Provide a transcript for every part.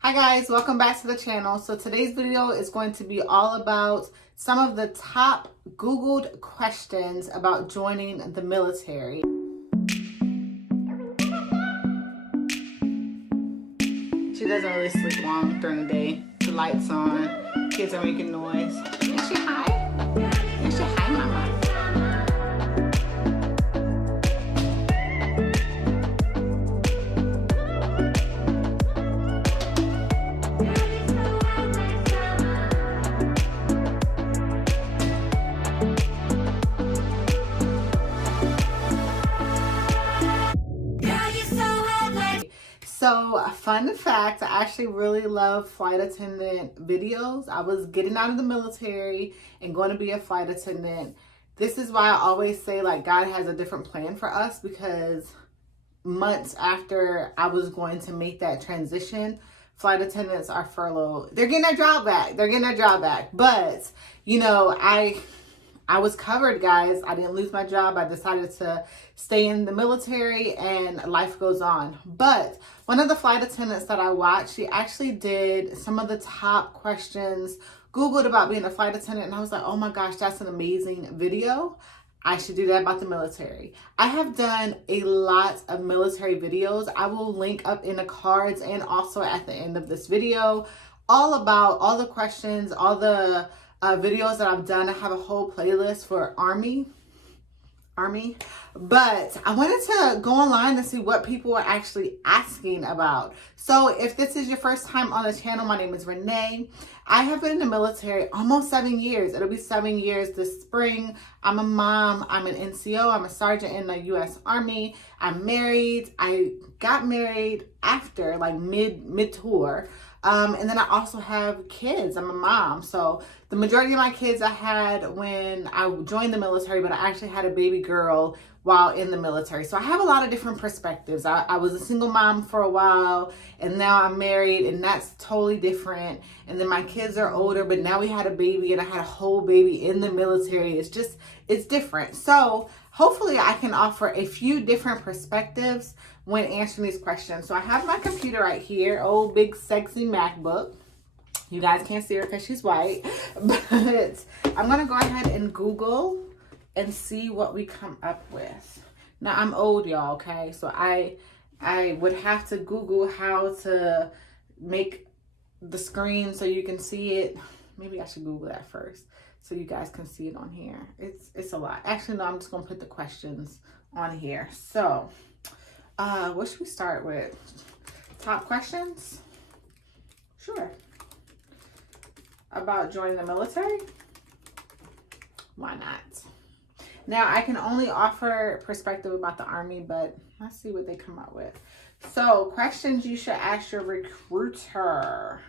Hi guys, welcome back to the channel. So today's video is going to be all about some of the top Googled questions about joining the military. She doesn't really sleep long during the day. The lights on, kids are making noise. Is she high? Is she high, mama? So, fun fact, I actually really love flight attendant videos. I was getting out of the military and going to be a flight attendant. This is why I always say, like, God has a different plan for us, because months after I was going to make that transition, flight attendants are furloughed. They're getting their job back. They're getting their job back. But, you know, I was covered, guys. I didn't lose my job. I decided to stay in the military and life goes on. But one of the flight attendants that I watched, she actually did some of the top questions Googled about being a flight attendant. And I was like, oh my gosh, that's an amazing video. I should do that about the military. I have done a lot of military videos. I will link up in the cards and also at the end of this video all about all the questions, all the videos that I've done. I have a whole playlist for Army, but I wanted to go online and see what people are actually asking about. So if this is your first time on the channel, my name is Renee. I have been in the military almost 7 years. It'll be 7 years this spring. I'm a mom. I'm an NCO. I'm a sergeant in the U.S. Army. I'm married. I got married after, like, mid-tour. And then I also have kids. I'm a mom. So the majority of my kids I had when I joined the military, but I actually had a baby girl while in the military. So I have a lot of different perspectives. I was a single mom for a while, and now I'm married, and that's totally different. And then my kids are older, but now we had a baby, and I had a whole baby in the military. It's different. So hopefully I can offer a few different perspectives when answering these questions. So I have my computer right here, old big sexy MacBook. You guys can't see her because she's white, but I'm gonna go ahead and Google and see what we come up with. Now I'm old, y'all, okay? So I would have to Google how to make the screen so you can see it. Maybe I should Google that first so you guys can see it on here. It's a lot. Actually, no, I'm just gonna put the questions on here. So what should we start with? Top questions? Sure. About joining the military? Why not? Now, I can only offer perspective about the Army, but let's see what they come up with. So, questions you should ask your recruiter.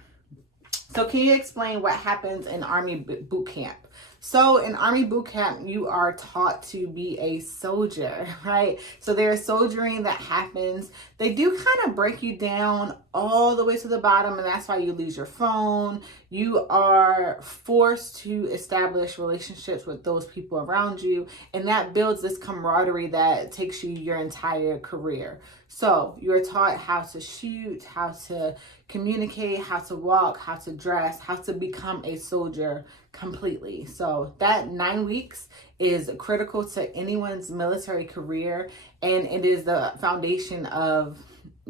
So, can you explain what happens in Army boot camp? So in Army boot camp, you are taught to be a soldier, right? So there's soldiering that happens. They do kind of break you down all the way to the bottom, and that's why you lose your phone. You are forced to establish relationships with those people around you, and that builds this camaraderie that takes you your entire career. So you're taught how to shoot, how to communicate, how to walk, how to dress, how to become a soldier completely. So that 9 weeks is critical to anyone's military career, and it is the foundation of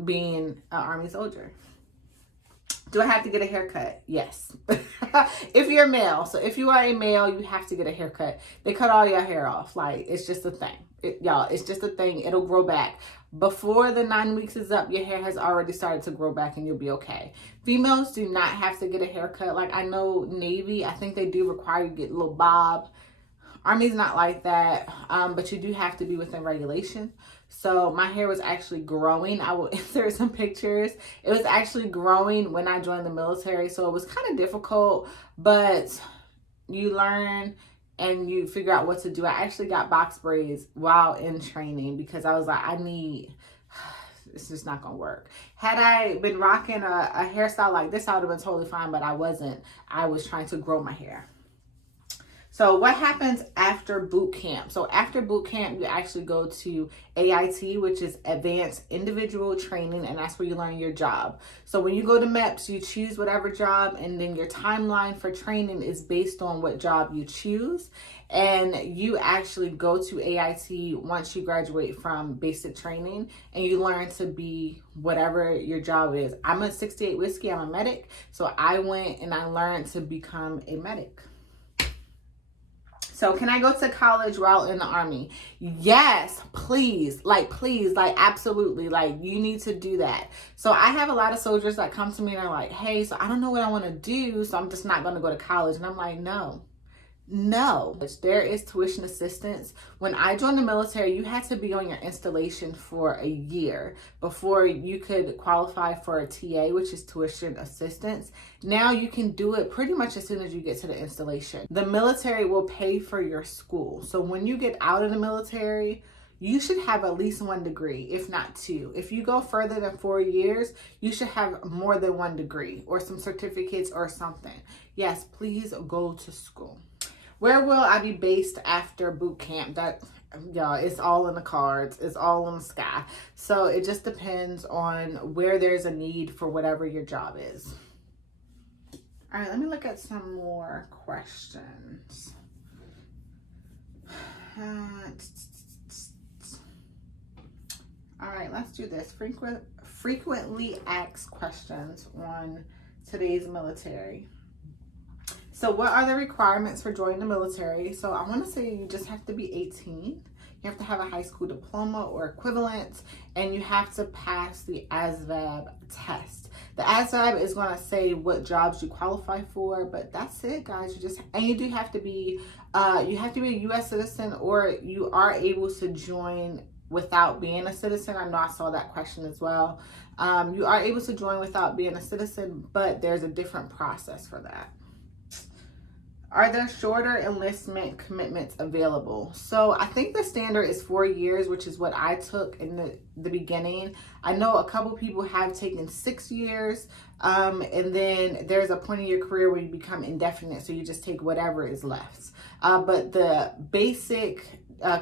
being an Army soldier. Do I have to get a haircut? Yes. If you're a male. So if you are a male, you have to get a haircut. They cut all your hair off. Like, it's just a thing. Y'all, it's just a thing. It'll grow back. Before the 9 weeks is up, your hair has already started to grow back and you'll be okay. Females do not have to get a haircut. Like, I know Navy, I think they do require you to get a little bob. Army's not like that, but you do have to be within regulation. So my hair was actually growing. I will insert some pictures. It was actually growing when I joined the military, so it was kind of difficult, but you learn and you figure out what to do. I actually got box braids while in training because I was like, it's just not gonna work. Had I been rocking a hairstyle like this, I would have been totally fine, but I wasn't. I was trying to grow my hair. So what happens after boot camp? So after boot camp, you actually go to AIT, which is Advanced Individual Training, and that's where you learn your job. So when you go to MEPS, you choose whatever job, and then your timeline for training is based on what job you choose. And you actually go to AIT once you graduate from basic training, and you learn to be whatever your job is. I'm a 68 Whiskey, I'm a medic. So I went and I learned to become a medic. So can I go to college while in the Army? Yes, please, absolutely, like you need to do that. So I have a lot of soldiers that come to me and are like, hey, so I don't know what I want to do, so I'm just not going to go to college. And I'm like, no. There is tuition assistance. When I joined the military, you had to be on your installation for a year before you could qualify for a TA, which is tuition assistance. Now you can do it pretty much as soon as you get to the installation. The military will pay for your school. So when you get out of the military, you should have at least 1 degree, if not 2. If you go further than 4 years, you should have more than 1 degree or some certificates or something. Yes, please go to school. Where will I be based after boot camp? That, y'all, it's all in the cards. It's all in the sky. So it just depends on where there's a need for whatever your job is. All right, let me look at some more questions. All right, let's do this. Frequently asked questions on today's military. So what are the requirements for joining the military? So I want to say you just have to be 18. You have to have a high school diploma or equivalent, and you have to pass the ASVAB test. The ASVAB is going to say what jobs you qualify for, but that's it, guys. You do have to be a U.S. citizen, or you are able to join without being a citizen. I know I saw that question as well. You are able to join without being a citizen, but there's a different process for that. Are there shorter enlistment commitments available? So I think the standard is 4 years, which is what I took in the beginning. I know a couple people have taken 6 years, and then there's a point in your career where you become indefinite, so you just take whatever is left. But the basic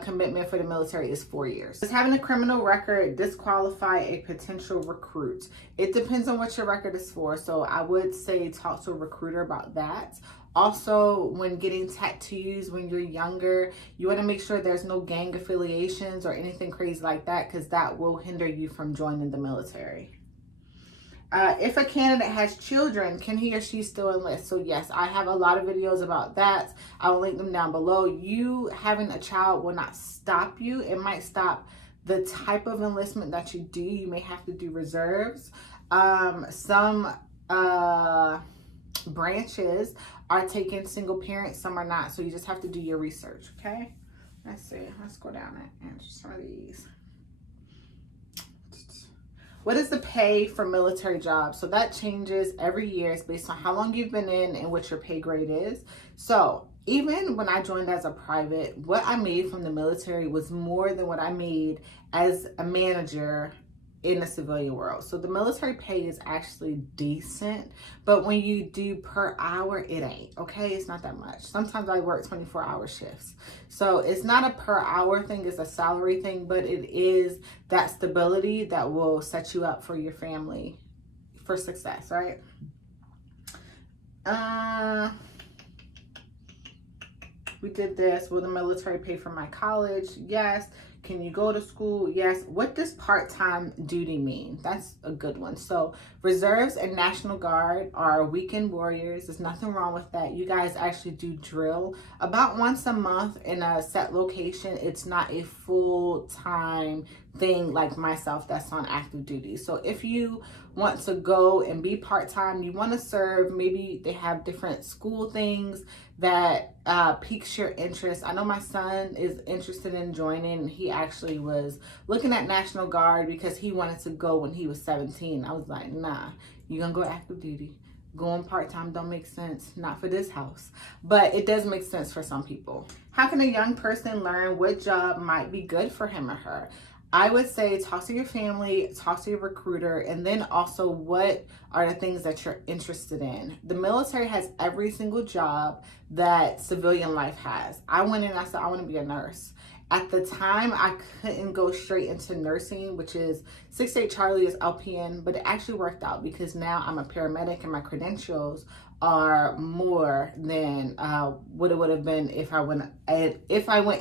commitment for the military is 4 years. Does having a criminal record disqualify a potential recruit? It depends on what your record is for. So I would say talk to a recruiter about that. Also, when getting tattoos when you're younger, you want to make sure there's no gang affiliations or anything crazy like that, because that will hinder you from joining the military. If a candidate has children, can he or she still enlist? So yes, I have a lot of videos about that. I will link them down below. You having a child will not stop you. It might stop the type of enlistment that you do. You may have to do reserves. Some branches are taking single parents, some are not. So you just have to do your research, okay? Let's see. Let's go down and answer some of these. What is the pay for military jobs? So that changes every year. It's based on how long you've been in and what your pay grade is. So even when I joined as a private, what I made from the military was more than what I made as a manager in the civilian world. So the military pay is actually decent, but when you do per hour, it ain't, okay? It's not that much. Sometimes I work 24-hour shifts. So it's not a per hour thing, it's a salary thing, but it is that stability that will set you up for your family for success, right? We did this. Will the military pay for my college? Yes. Can you go to school? Yes. What does part-time duty mean? That's a good one. So reserves and National Guard are weekend warriors. There's nothing wrong with that. You guys actually do drill about once a month in a set location. It's not a full-time thing like myself that's on active duty. So if you want to go and be part-time, you want to serve, maybe they have different school things that piques your interest. I know my son is interested in joining, and he actually was looking at National Guard because he wanted to go when he was 17. I was like, nah, you're gonna go active duty. Going part-time don't make sense, not for this house, but it does make sense for some people. How can a young person learn what job might be good for him or her? I would say talk to your family, talk to your recruiter, and then also what are the things that you're interested in. The military has every single job that civilian life has. I went in and I said, I want to be a nurse. At the time, I couldn't go straight into nursing, which is 68 Charlie is LPN, but it actually worked out because now I'm a paramedic and my credentials are more than what it would have been if I went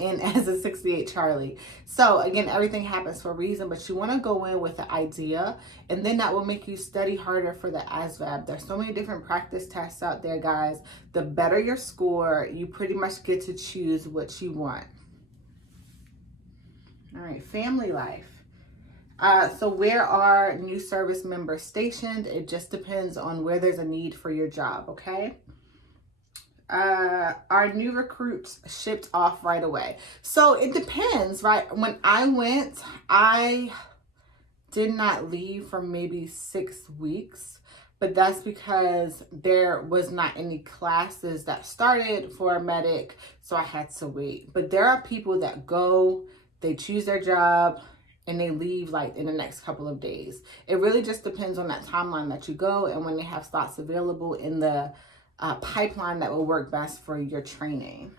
in as a 68 Charlie. So again, everything happens for a reason, but you want to go in with the idea, and then that will make you study harder for the ASVAB. There's so many different practice tests out there, guys. The better your score, you pretty much get to choose what you want. All right, family life. So where are new service members stationed? It just depends on where there's a need for your job, okay? Are new recruits shipped off right away? So it depends, right? When I went, I did not leave for maybe 6 weeks, but that's because there was not any classes that started for a medic, so I had to wait. But there are people that go, they choose their job, and they leave like in the next couple of days. It really just depends on that timeline that you go and when they have slots available in the pipeline that will work best for your training.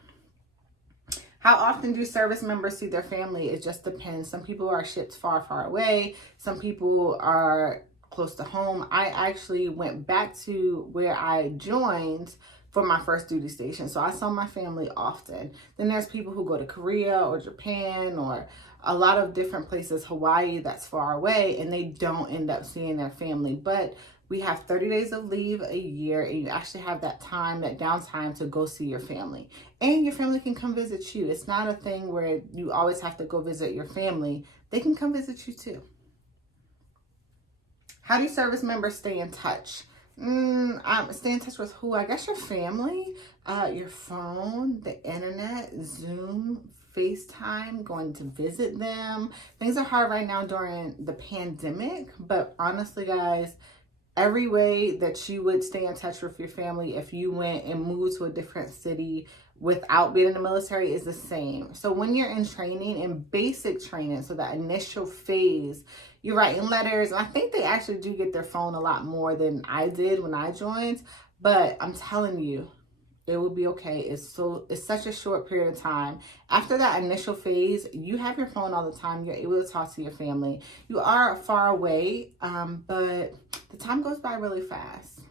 How often do service members see their family? It just depends. Some people are shipped far, far away. Some people are close to home. I actually went back to where I joined for my first duty station. So I saw my family often. Then there's people who go to Korea or Japan or a lot of different places, Hawaii, that's far away, and they don't end up seeing their family. But we have 30 days of leave a year, and you actually have that time, that downtime to go see your family. And your family can come visit you. It's not a thing where you always have to go visit your family. They can come visit you too. How do service members stay in touch? Stay in touch with who? I guess your family, your phone, the internet, Zoom, FaceTime, going to visit them. Things are hard right now during the pandemic, but honestly, guys, every way that you would stay in touch with your family if you went and moved to a different city without being in the military is the same. So when you're in training, in basic training, so that initial phase, you're writing letters. I think they actually do get their phone a lot more than I did when I joined, but I'm telling you, it will be okay. It's such a short period of time. After that initial phase, you have your phone all the time. You're able to talk to your family. You are far away, but the time goes by really fast.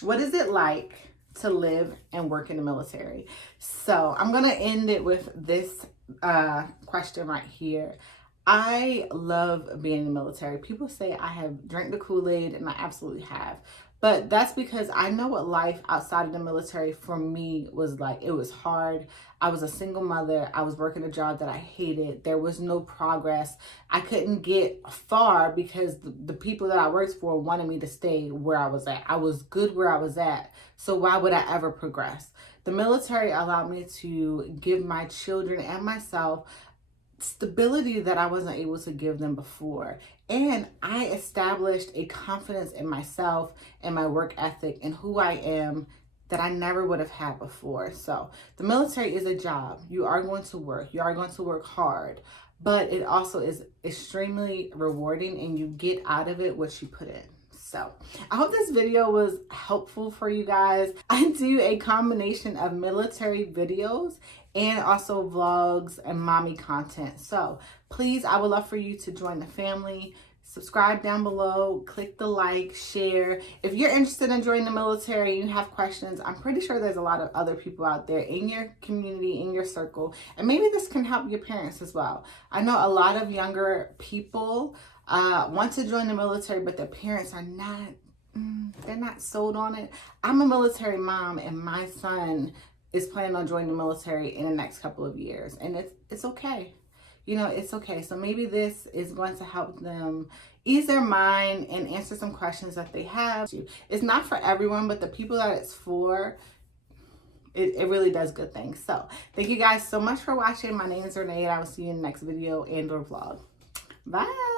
What is it like to live and work in the military? So I'm going to end it with this question right here. I love being in the military. People say I have drank the Kool-Aid, and I absolutely have. But that's because I know what life outside of the military for me was like. It was hard. I was a single mother. I was working a job that I hated. There was no progress. I couldn't get far because the people that I worked for wanted me to stay where I was at. I was good where I was at. So why would I ever progress? The military allowed me to give my children and myself stability that I wasn't able to give them before. And I established a confidence in myself and my work ethic and who I am that I never would have had before. So the military is a job. You are going to work. You are going to work hard, but it also is extremely rewarding, and you get out of it what you put in. So I hope this video was helpful for you guys. I do a combination of military videos and also vlogs and mommy content. So please, I would love for you to join the family. Subscribe down below, click the like, share. If you're interested in joining the military and you have questions, I'm pretty sure there's a lot of other people out there in your community, in your circle, and maybe this can help your parents as well. I know a lot of younger people want to join the military, but their parents are not, they're not sold on it. I'm a military mom, and my son is planning on joining the military in the next couple of years, and it's okay. You know, it's okay. So maybe this is going to help them ease their mind and answer some questions that they have. It's not for everyone, but the people that it's for, it really does good things. So thank you guys so much for watching. My name is Renee, and I will see you in the next video and or vlog. Bye.